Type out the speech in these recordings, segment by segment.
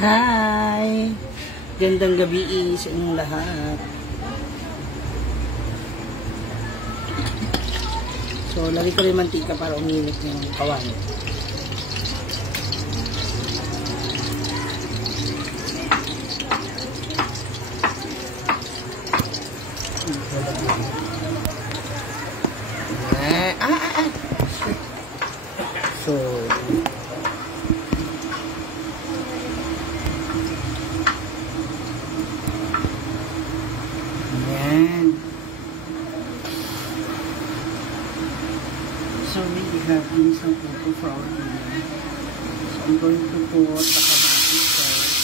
Hi! Gandang gabi sa inyong lahat. So, lagay ko rin mantika para uminit yung kawali. So, ayan. So, we have ginisang puto for our dinner. So, I'm going to put the kamatis first.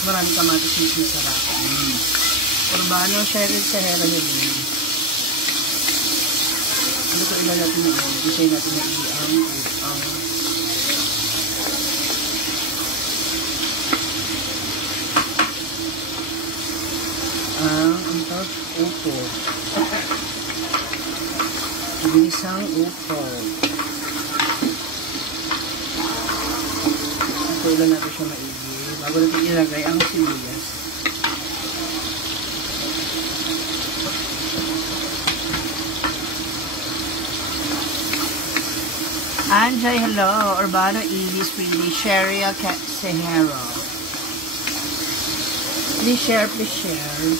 Maraming kamatis yung sarap. Urbano, Cheryl, Sahara, Helene. Ano ko ilan natin na i-design natin na ang tawag upo. Ginisang upo. Ito ilan natin siya maigi. Bago natin ilagay ang sibuyas. Anjay, hello. Urbano, Elise, Pretty, Sheria, Sahara. Please share, please share.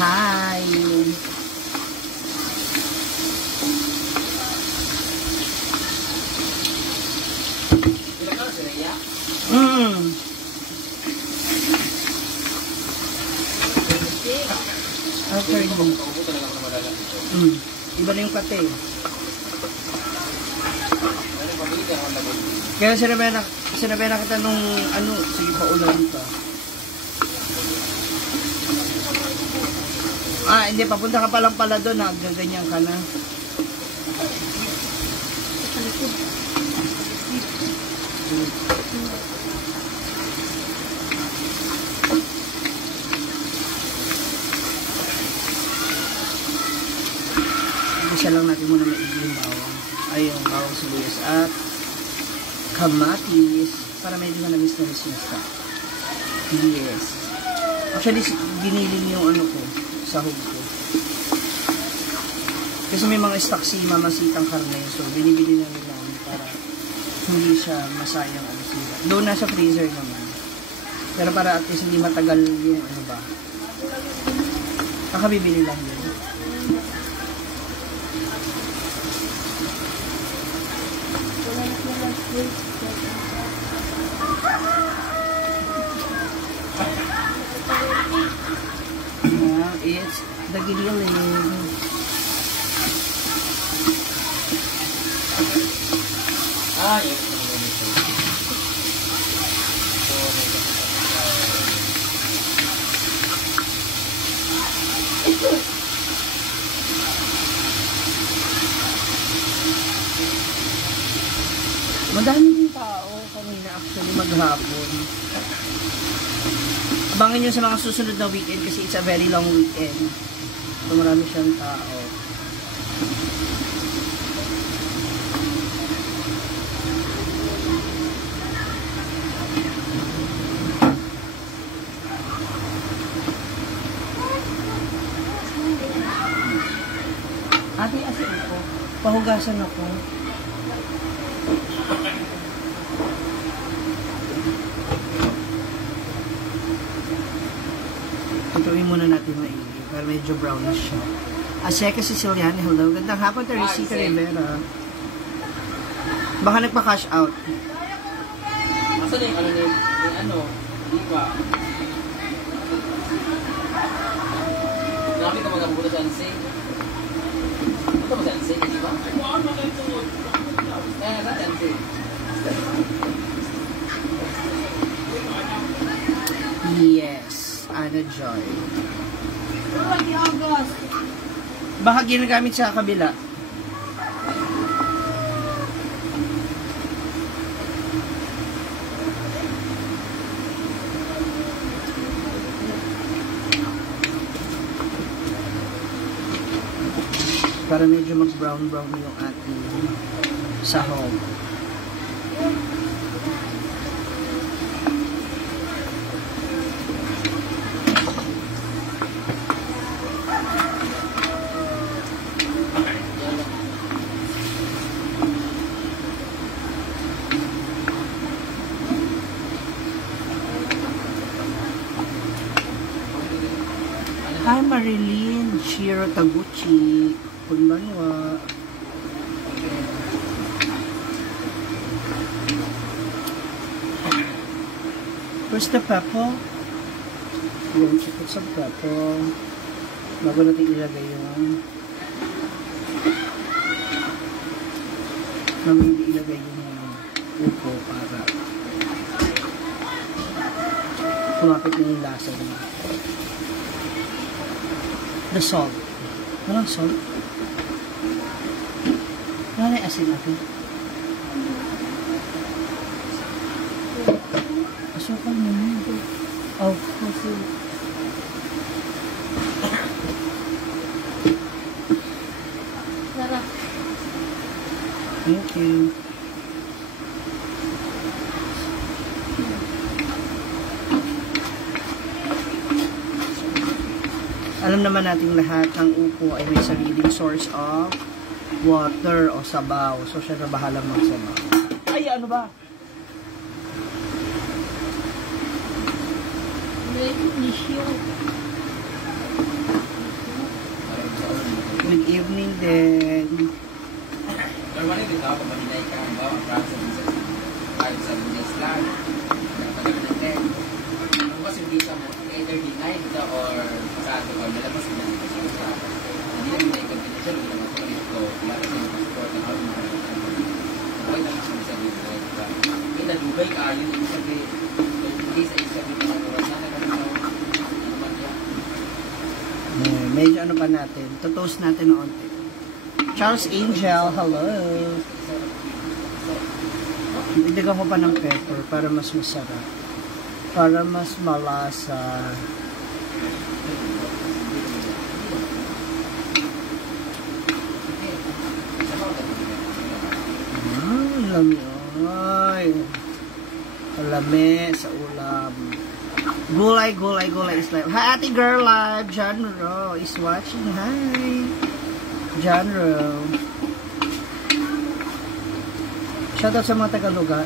Hi. Okay. Iba na yung kate. Kaya sinabi na kita nung ano, sige pa ulan ka. Hindi, papunta ka palang pala doon, gaganyan ka na. Isa lang natin muna maigi yung bawang. Ay, yung bawang sibuyas at kamatis para medyo manamis na mismista. Yes. Actually, giniling yung ano ko, sahog ko. Kasi may mga stock si Mama Sitang karne. So, binibili na nila para hindi siya masayang ano sila. Doon nasa freezer naman. Pero para at least hindi matagal yung ano ba. Kakabibili lang yun. It's the grilling. Madami din tao kanina actually maghapon. Abangan nyo sa mga susunod na weekend kasi it's a very long weekend. So marami siyang tao. Ate, asin ako. Pahugasan ako. Tutuin muna natin maigi para medyo brownish siya. Aseka Siciliana, hello. Gandang hapon, Teresita Rivera. Baka nagpa-cash out. Asan yung ano, di ba? Marami ka magabuto sa Anse. Buto mo sa Anse, di ba? Sa Anse. Yes. Ana Joy. Baka ginagamit sa kabila. para medyo mag-brown-brown yung ating sahog. Hi Marilyn, Shiro Taguchi, Kunbanwa. Where's the pepper? Yung put some pepper. Bago natin ilagay yung ilagay yung upo para kumapit yung lasa niya. The salt. Walang salt. Wala na yung asin natin. Asukal mo na ito. Oh, asin. Sarap. Thank you. Alam naman nating lahat ng upo ay may sariling source of water o sabaw. So, siya na bahalang magsabaw. Ay, ano ba? Good evening din. Normally, dito ako mahinay ka. Ang bawang prasa kahit sa Lunes lang. Nagpatagal ng 10. Ano kasi visa mo? Either denied ka or pasado ka. Nalabas ka na dito sa visa. Hindi na may combination. Hindi naman ko dito. Wala kasi yung passport ng out mga okay na kasi sa dito. May nadugay ka. Yun yung sabi. Hindi sa isabi na wala na naman yan. Medyo ano pa natin. Totoast natin na onti. Charles Angel, hello. Dagdagan ko pa ng pepper para mas masarap. Para mas malasa. Lami. Ay. Kalame sa ulam. Gulay is live. Hi, Ate Girl Live. John Ro is watching. Hi. John Ro. Shoutout sa mga Tagaloga.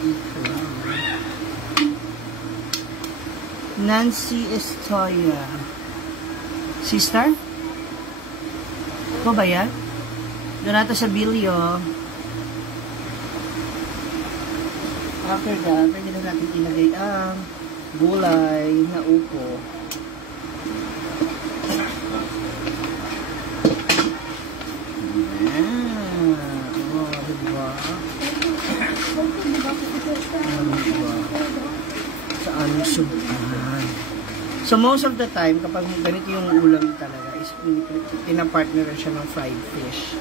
Nancy Estoya. Sister? Ito ba yan? Donato sa Bilyo. After that, pwede na natin ilagay ang gulay na upo. Oh, diba? Sa aming subukan. So, most of the time, kapag ganito yung ulam talaga, is pinapartner siya ng fried fish.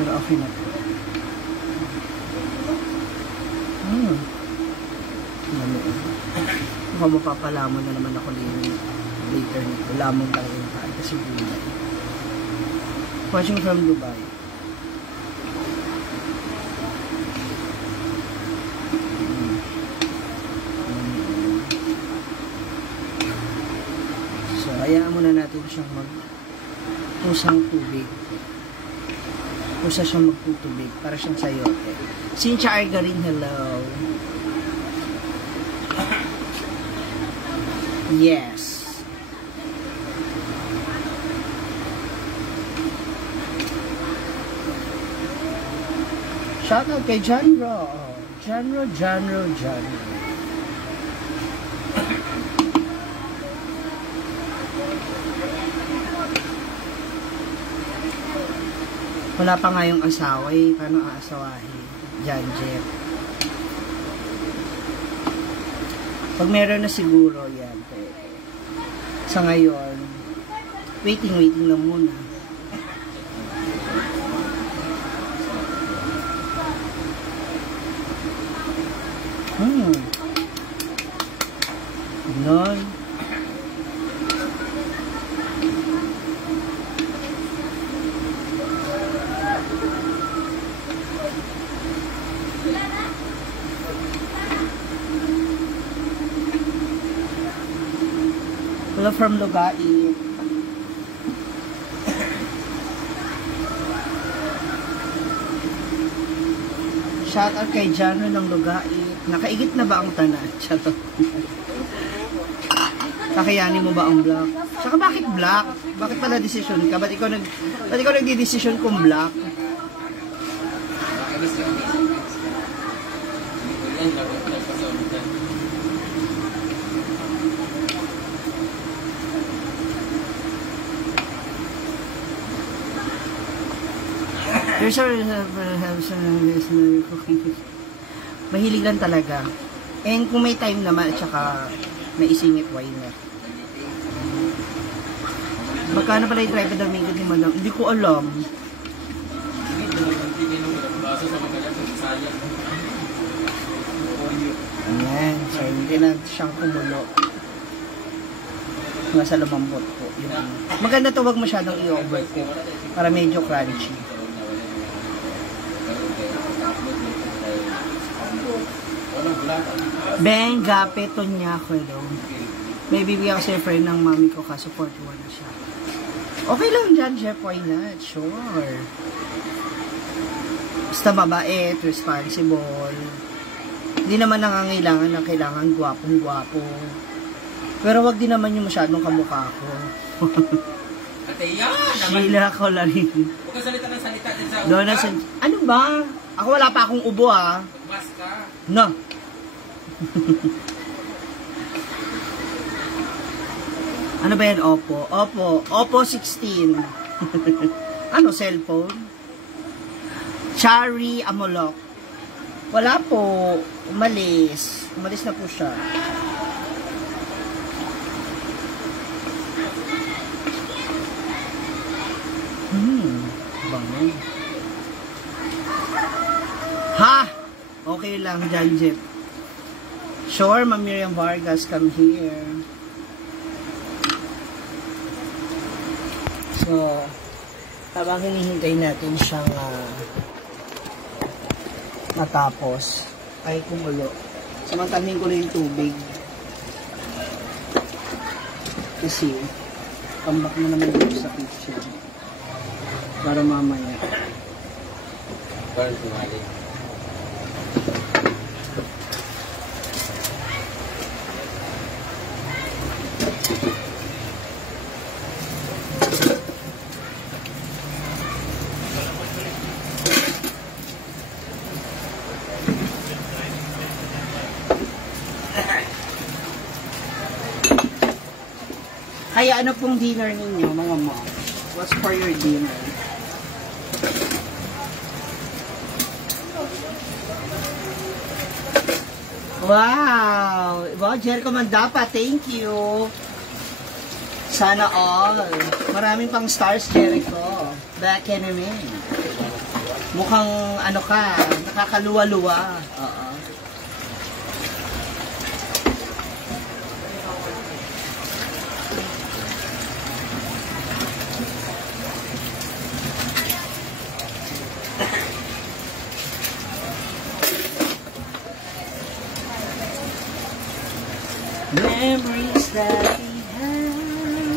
Pero okay na po. Mukhang mapapalamon na naman ako later nito. Lamon talaga yung kain kasi gulay. Watching from Dubai. So, hayaan muna natin siyang magpusang tubig. Pusa siyang magtutubig para siyang sayote. Cynthia Argarin, hello. Yes. Shout out kay Janro. Janro. Wala pa nga yung asawa eh. Paano aasawahin? Janjet. Pag meron na siguro yan. Sa ngayon, waiting na muna. Ganon. Hello from Lugait. Shout out kay Jano ng Lugait. Nakaigit na ba ang tanan? Charot. Kakayanin mo ba ang black? Saka bakit black? Bakit pala decision ka? Ba't ikaw nagdi-decision kung black? There's mahilig lang talaga. And kung may time naman, at saka naisingit, why not? Magkano pala yung driver ng minggo ni Madam? Hindi ko alam. Ayan. So, hindi na siyang kumulo. Nasa lumambot po. Yun. Maganda to, wag masyadong i-overcook. Para medyo crunchy. Ben, gape, tonya ko daw. May bibigyan ko sa friend ng mami ko kaso 41 na siya. Okay lang dyan, Jeff. Why not? Sure. Basta mabait, responsible. Hindi naman nangangailangan na kailangan gwapong-gwapo. Pero wag din naman yung masyadong kamukha ko. Ate, yan! Sheila ko lang rin. Huwag kang salita ng salita din sa ulan. Ano ba? Ako wala pa akong ubo ah. Magmas ka. No. Ano ba yan? Oppo? Oppo 16. Ano? Cellphone? Cherry Amolok. Wala po. Umalis. Umalis na po siya. Bango. Ha? Okay lang dyan, Jeff. Sure, Ma'am Miriam Vargas, come here. So, habang hinihintay natin siyang matapos, ay kumulo. Samantalhin ko na yung tubig. Kasi, comeback na naman dito sa kitchen. Para mamaya. Parang tumali. Kaya ano pong dinner ninyo, mga mom? What's for your dinner? Wow! Wow, Jericho Mandapa, thank you! Sana all. Maraming pang stars, Jericho. Back enemy. Mukhang ano ka, nakakaluwa-luwa. Oo. Memories that we had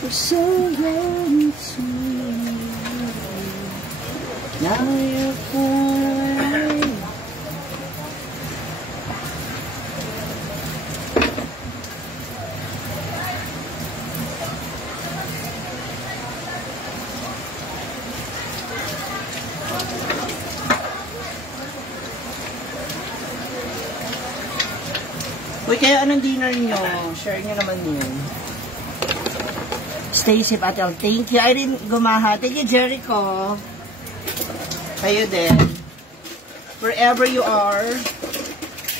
were so very sweet. Now you're far away. Uy, kaya anong dinner nyo? Share nyo naman yun. Stay safe, Atel. Thank you. Irene Gumaha. Thank you, Jericho. Kayo din. Wherever you are,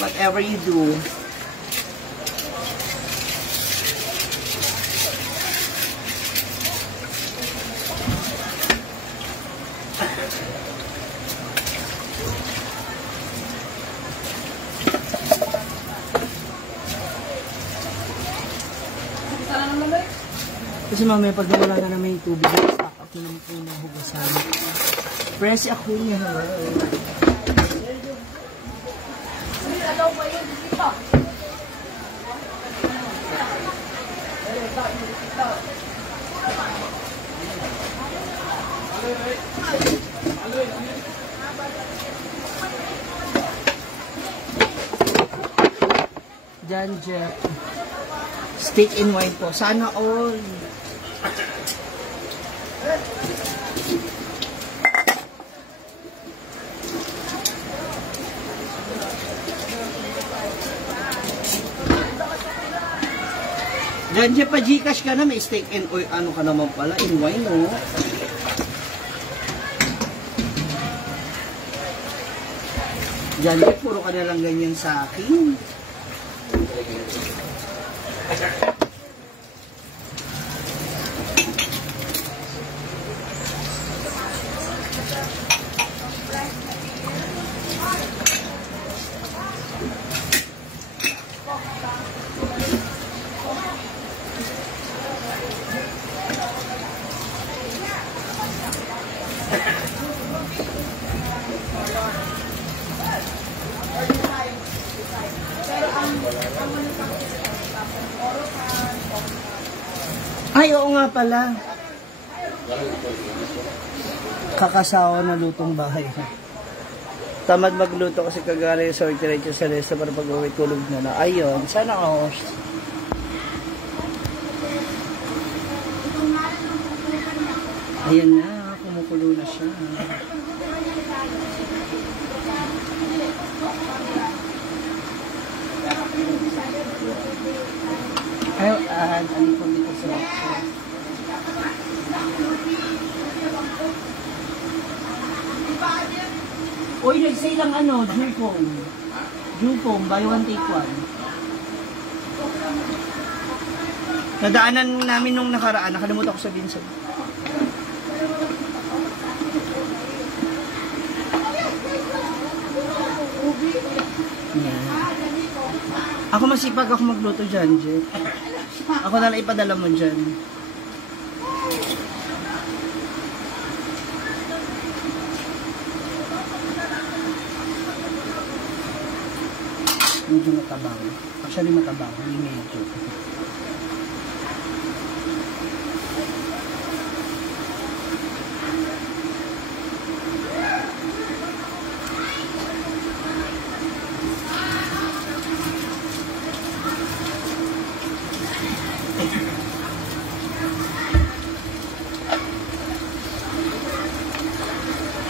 whatever you do. Kasi mamaya pag wala na naman yung tubig, stock up na naman po yung nahugasan. Presi ako niya. Jan Jeff. Steak and wine po. Sana all. Jan Jeff, pa Gcash ka na. May steak and oil. Ano ka naman pala? In wine, no? Jan Jeff, puro ka na lang ganyan sa akin. Ay, oo nga pala. Kakasawa na lutong bahay. Tamad magluto kasi kagari sa diretso sa resto para pag-uwi tulog na na. Ayun, sana ako. Ayan na, kumukulo na siya. Ayaw, ano po dito sa Uy, nag-say lang ano, Jupong. Jupong, buy one, take one. Nadaanan namin nung nakaraan, nakalimutan ko sabihin sa yeah. Ako masipag ako magluto dyan, Jeff. Ako na lang ipadala mo dyan. Medyo matabang. Actually matabang, hindi medyo.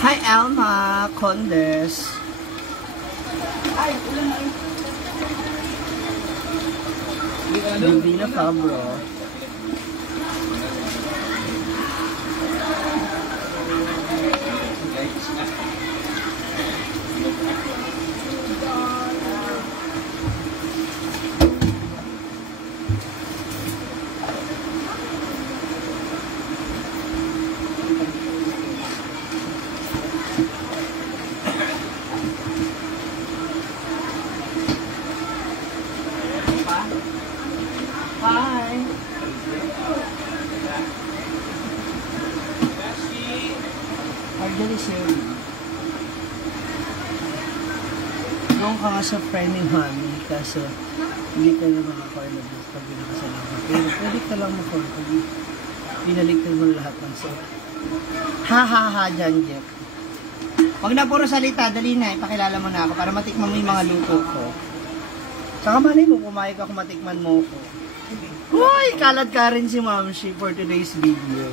Hi Alma Condes. Ay, ulan na Divina Fabro. Hi. Actually, sir. Doon ka nga sa friend ni Mami kasi hindi ka naman ako ilabas pag binakasalaman. Pero pwede ka lang mag-call pag binaligtad mo lahat ng set. Ha, Jan Jeff. Huwag na puro salita, dali na, ipakilala mo na ako para matikman mo yung mga luto ko. Saka malay mo, pumayag ako matikman mo ko. Uy, kalad ka rin si Mamshi for today's video.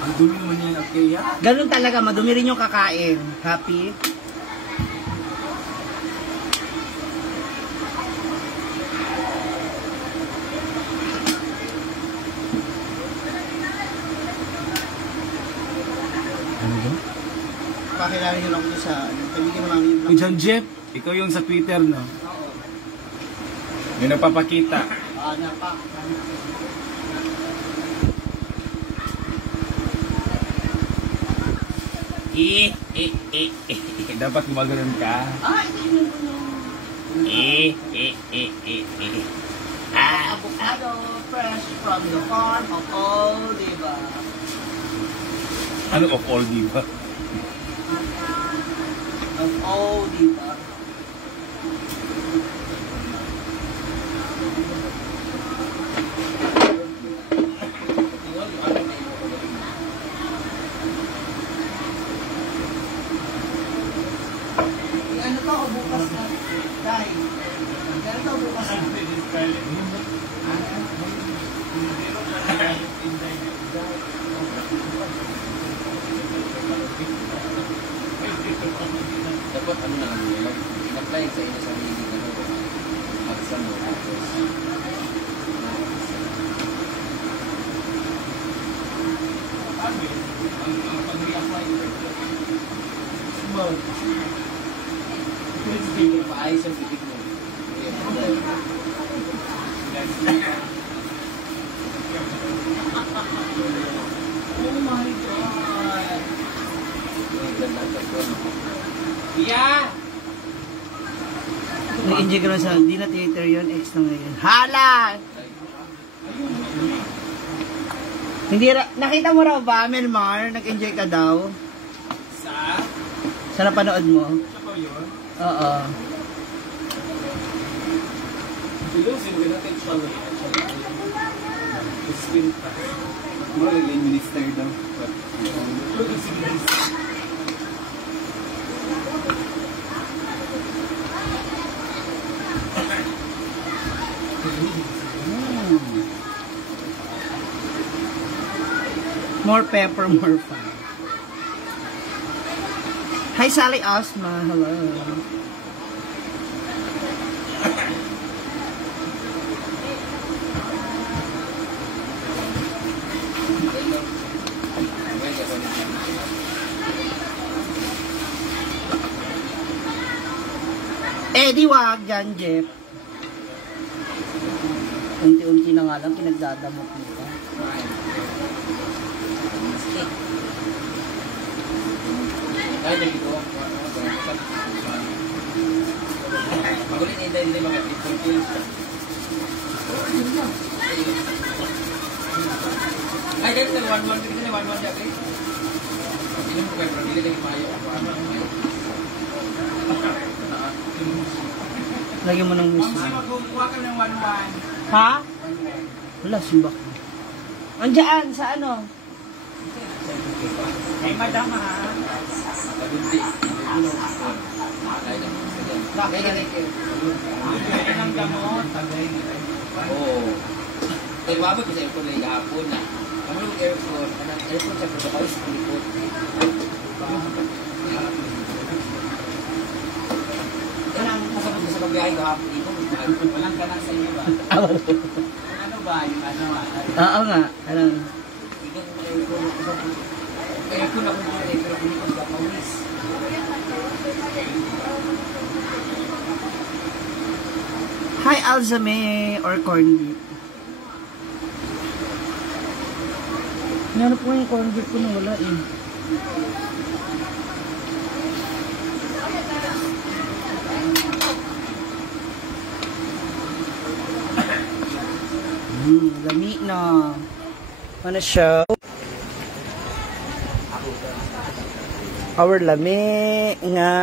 Ang dumi mo niya kaya? Ganun talaga, madumi rin yung kakain. Happy? Ano ba? Pakilala nyo lang ko sa, kaibigan mo namin yung vlog. John Jeff, ikaw yung sa Twitter, no? Yung nagpapakita. Napa. Dapat gumagano'n ka. Avocado fresh from the farm of all, diba? Ano of all, di ba? Of all, diba? Ano to? bukas na. Dahil, ganito bukas na. Dapat ano na lang yun, in-apply sa inyo sa sarili na mag-exam mo. Maayos ang pitik mo. Oh my God! Yeah! Nag-enjoy ka na sa, hindi na theater yun, X na ngayon. Hala! Hindi nakita mo raw ba, Melmar? Nag-enjoy ka daw? Sa napanood mo? Sa ko yun? Oo. Silusin mo natin siya mo yan. Skin pa. Mga naging minister daw. More pepper, more fun. Hi, Sally Osma. Hello. Di wag dyan, Jeff. Unti-unti na nga lang pinagdadamot nila. Ay, nagito. Magulit niya hindi mga people. Ay, ganito na 1-1. Ganito na 1-1 siya, okay? Hindi mo kayo, hindi lagi mayo. Lagyan mo ng miss. Magkukuha ka ng 1-1. Ha? Wala, simbak. Andiyan, sa ano? Ay, madam ha. Magundi. Bakit? Bakit ng gamot? Oo. Kaya wabag ko sa airport na ikahapon na. Kami yung airport, airport sa protocol sa Pilipot. Kailangan masabot na sa pagbiyahe kahapon dito. Walang kanang sa inyo ba? Ano ba yung ano? Oo nga. Alam. Airport ako dito, pero hindi ko sa pawis. Hi, Alzame or corned beef. Ano po yung corned beef ko na wala eh. Lami na. Ano siya? Our lami nga.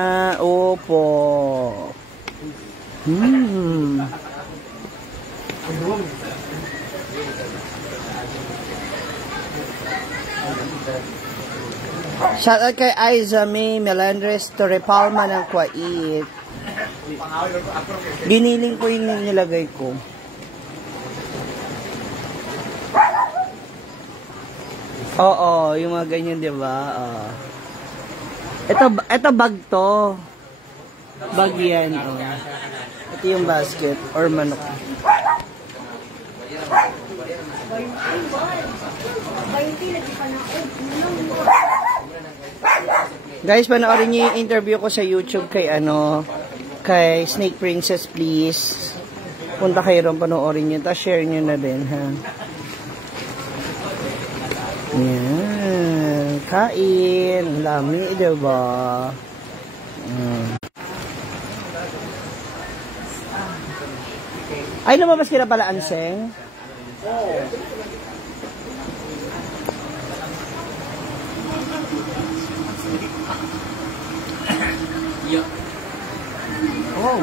Opo. Shout out kay Aiza May Melendres Torrepalma ng Kuwait. Giniling ko yung nilagay ko. Oo, yung mga ganyan, di ba? Ito bag to. Bag yan. Oh. Ito yung basket or manok. Guys, panoorin niyo yung interview ko sa YouTube kay kay Snake Princess, please. Punta kayo ron, panoorin niyo. Tapos share niyo na din, ha? Yan. Kain. Lami, diba? Ay, lumabas ka na pala, Anseng? Oh.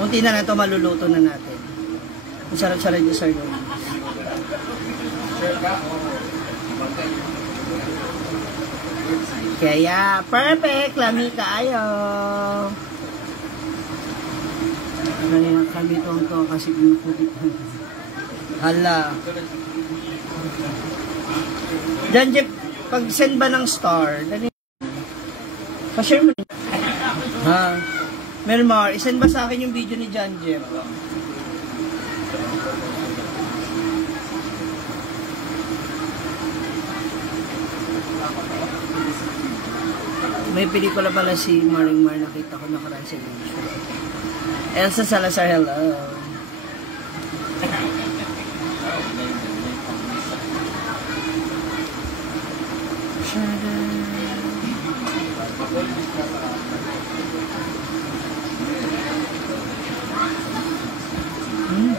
Unti na ito, maluluto na natin. Ang sarap-sarap yung sir. Sure ka? Oo. Kaya, perfect! Lami kaayo! Kaya kami to kasi pinakudit. Hala. Diyan, Jeff, pag-send ba ng star? Pa-share mo rin. Ha? Melmar, isend ba sa akin yung video ni John Jeff? May pelikula pala si Maring Mar, nakita ko nakaraan sa YouTube. Elsa Salazar, hello.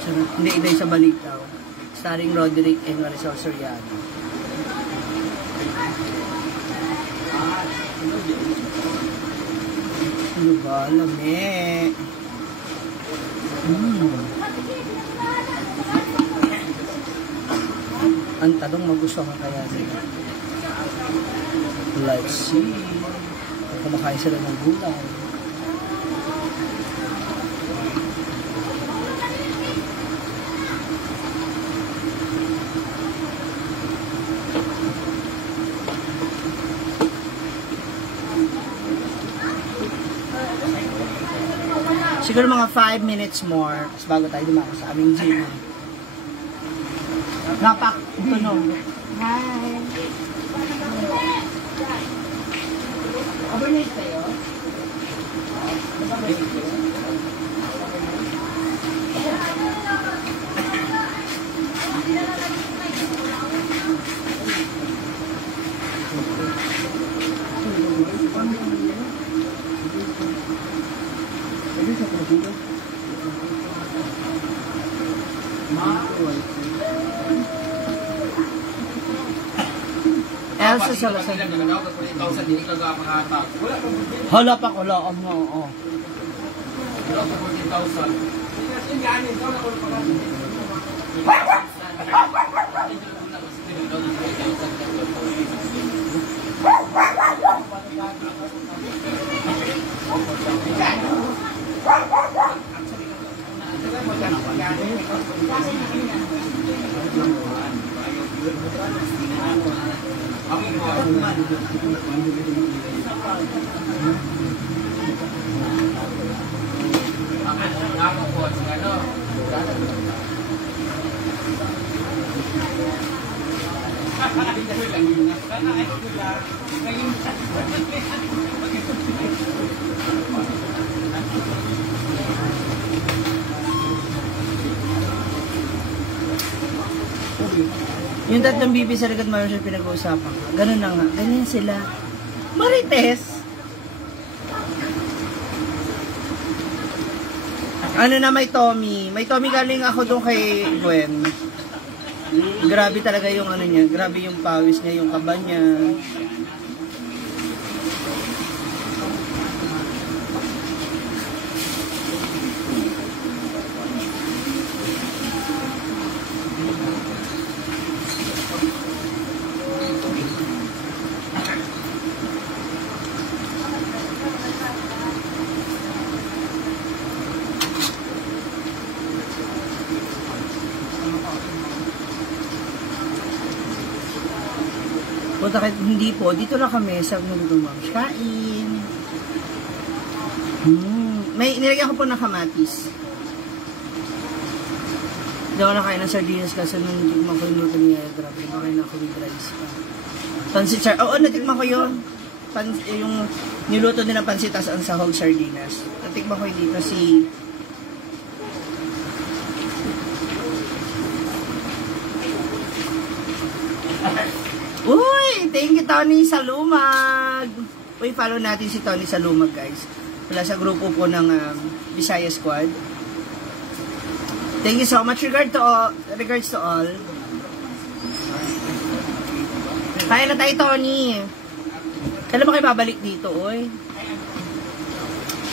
Sarap. Hindi, iba sa Balitaw. Starring Roderick and Marisol Soriano. Ano ba? Lame. Ang tanong, magustuhan kaya nila. Let's see. Kumakain sila ng gulay. Siguro mga 5 minutes more bago tayo dumako sa aming gym. Napak, tunog. Hi! Overnight kayo? Elsa Salazar. Hala pa ko lang mo. Oh. Yung tatlong bibi sa likod mo siya pinag-uusapan. Ganun na nga. Ganyan sila. Marites! Ano na may Tommy? May Tommy galing ako doon kay Gwen. Grabe talaga yung ano niya. Grabe yung pawis niya, yung kaba niya. Punta kahit hindi po, dito lang kami sa Nagdumang. Kain. May nilagyan ko po ng kamatis. Hindi ako nakain ng sardinas kasi nung natikman ko yung luto niya. Grabe, nakain na ako with rice pa. Pansit sardines. Oo, natikman ko yun. Yung niluto nila pansit as ang sahog sardinas. Natikman ko yung dito si... Uy! Thank you, Tony Salumag! Uy, follow natin si Tony Salumag, guys. Wala sa grupo po ng Bisaya Squad. Thank you so much. Regards to all. Kaya na tayo, Tony. Kailan ba kayo babalik dito, uy?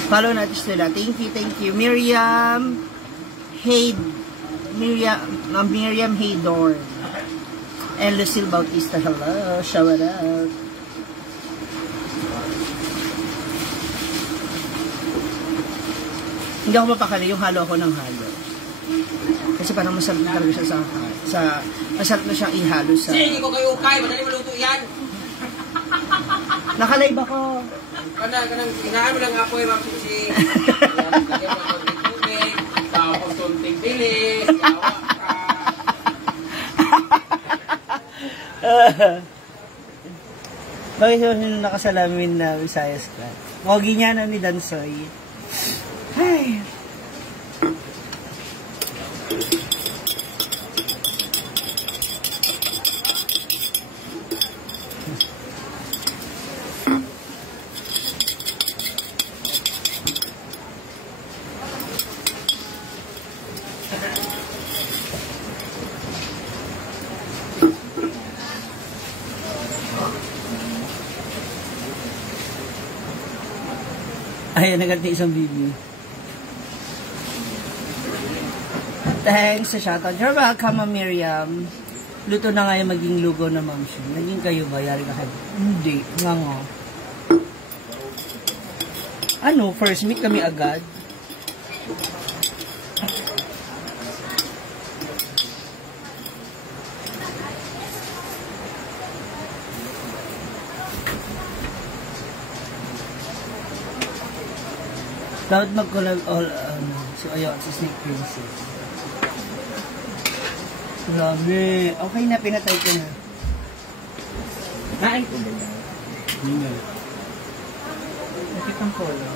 Follow natin sila. Thank you, thank you. Miriam Haydorn. And Lucille Bautista, hello. Shout out. Hindi ako mapakali yung halo ako ng halo. Kasi parang masarap talaga siya masarap na siyang ihalo sa... Sige, ko kayo ukay. Madali maluto yan. Nakalive ako. Kanang inahan mo lang apoy, Ma'am Susi. Lagyan mo ang konting tubig. Tawag ang konting bilis. Yawa ka. Bakit yung nakasalamin na Visayas ka? Pogi niya na ni Dansoy. Ay. Ayan, naganti isang video. Thanks sa shoutout. You're welcome, Ma'am Miriam. Luto na nga yung maging lugaw na Ma'am Shin. Naging kayo ba? Yari ka kayo? Hindi. Nga nga. Ano? First meet kami agad? Dapat mag-collab all, si Ayo at si Snake Princess. Grabe. Okay na, pinatay ko na. Kain ko ba yan? Hindi nga. Nakitang color.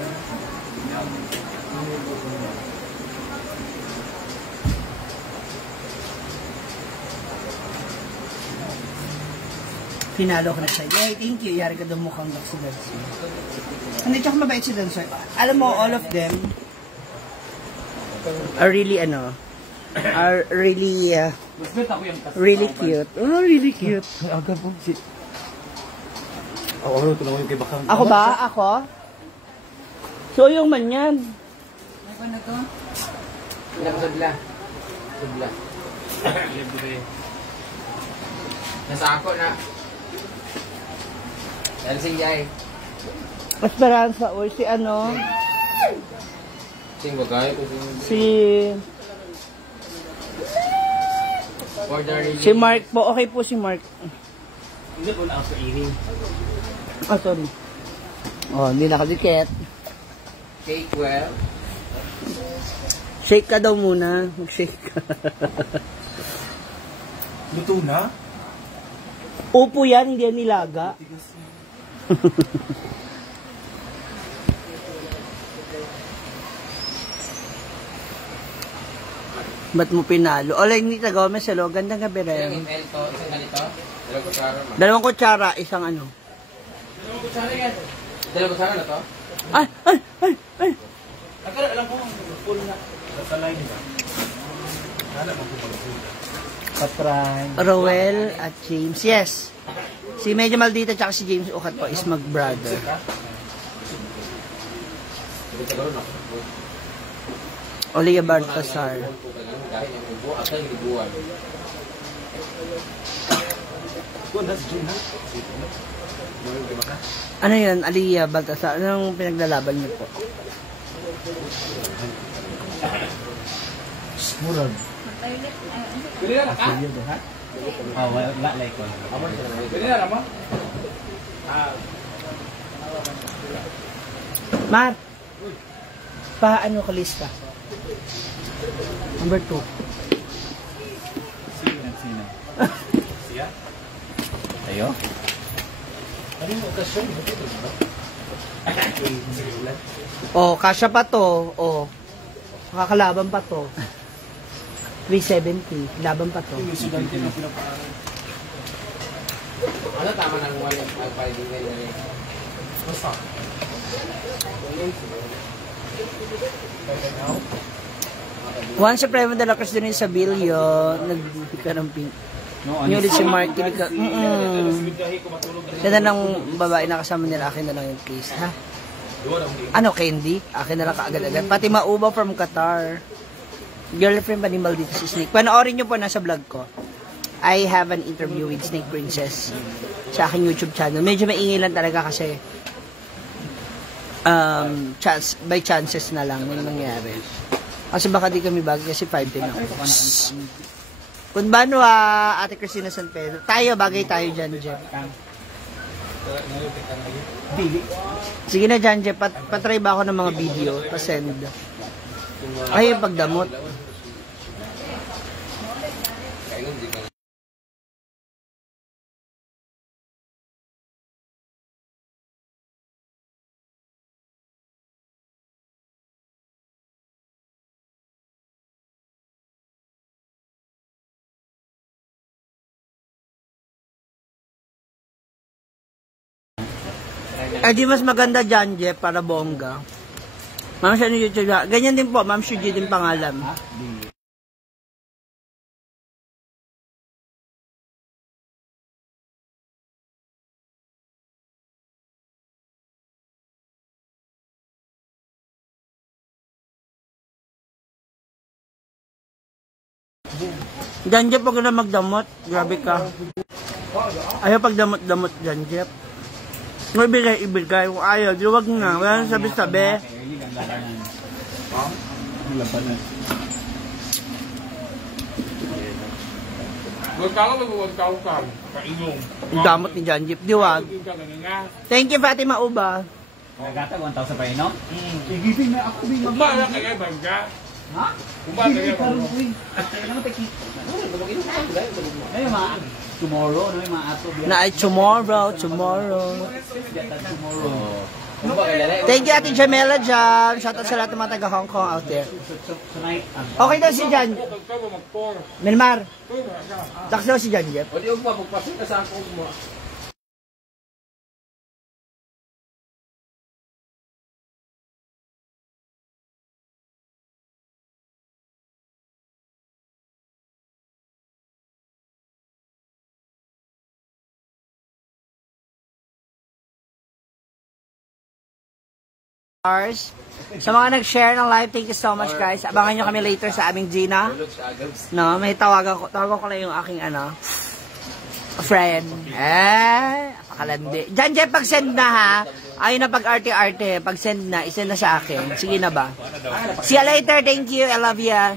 Pinalo ko na siya. Yay, thank you. Yari ka daw mukhang si Dansoy. Hindi, tsaka mabait si Dansoy. Alam mo, all of them are really, really cute. Oh, really cute. Aga po si... Ako, tulungan yung kay Bakang. Ako ba? Ako? So, yung man yan. Ano na to? Sudla. Nasa ako na. Yan si Yay. Esperanza, or si ano? Sing bagay. Si Ordinary. Mark po. Okay po si Mark. Hindi po na ako sa iring. Ah, sorry. Oh, hindi nakadikit. Cake well. Shake ka daw muna. Mag-shake ka. Luto na? Upo yan, hindi yan nilaga. Ba't mo pinalo? Olay, ni Tagawame sa lo. Gandang gabi Ilang rin. ml to? Isang ganito? Dalawang kutsara man. 2 kutsara, isang ano. Dalawang kutsara yan. Dalawang kutsara na to? Ay! Alam ko, full na. Sa line na. Hala mo po Patray. Rowel at James. Yes. Si Medyo Maldita at si James Ukat po is mag-brother. Olia Baltasar. Ano yun? Aliyah Baltasar. Anong pinaglalaban niyo po? Murad. Pwede na ka? Wala like ko. Pwede na naman? Mar, paano ka lista? Number 2. Sino? Siya? Tayo? Ano yung okasyon? Oh, kasya pa to. Oh. Makakalaban pa to. 370. Laban pa to. Ano tama nang wala mag-fighting na yun? Basta. Once sa Prema de la Cruz din sa Bilyo, nagbibig ka ng pink. Yung ulit si Mark, kilig ka. Ganda ng babae na kasama nila, akin na lang yung please, ha? Ano, candy? Akin na lang kaagad-agad. Pati Mauba from Qatar. Girlfriend pa ni Maldita si Snake. Panoorin nyo po, nasa vlog ko. I have an interview with Snake Princess sa aking YouTube channel. Medyo maingay lang talaga kasi by chances na lang yung nangyari. Kasi baka di kami bagay kasi 5 din ako. Kung ba Ate Cristina San Pedro, bagay tayo dyan, Jeff. Sige na dyan, Jeff, patry ba ako ng mga video, pasend. Ay, yung pagdamot. Di mas maganda dyan, Jeff, para bongga. Ma'am siya ni YouTube. Ganyan din po, Ma'am Shuji din pangalan. Dyan, Jeff, huwag na magdamot. Grabe ka. Ayaw pagdamot-damot dyan, Jeff. Kung ibigay. Kung ayaw, huwag na. Wala nang sabi-sabi. Ang damot ni John Jeep. Diwag. Thank you, Fatima Uba. Nagata, 1,000 pa yun, no? Igipin na ako. Kumbaga kaya bangga. Ha? Kumbaga kaya bangga. Ayun, mga tomorrow, no? Yung mga ato. Tomorrow. Thank you, Ate Jamela dyan. Shoutout sa lahat ng mga taga Hong Kong out there. Okay daw si Jan. Milmar. Taks daw si Jan, Jeff. O di huwag pa, magpasin ka sa ako mo. Sa mga nag-share ng live, thank you so much, guys. Abangan nyo kami later sa aming Gina. No, may tawagan ko lang yung aking friend. Pakalandi. Diyan, Jeff, pag-send na ha. Ayun na pag-arte-arte. Pag-send na, isend na sa akin. Sige na ba? See you later. Thank you. I love ya.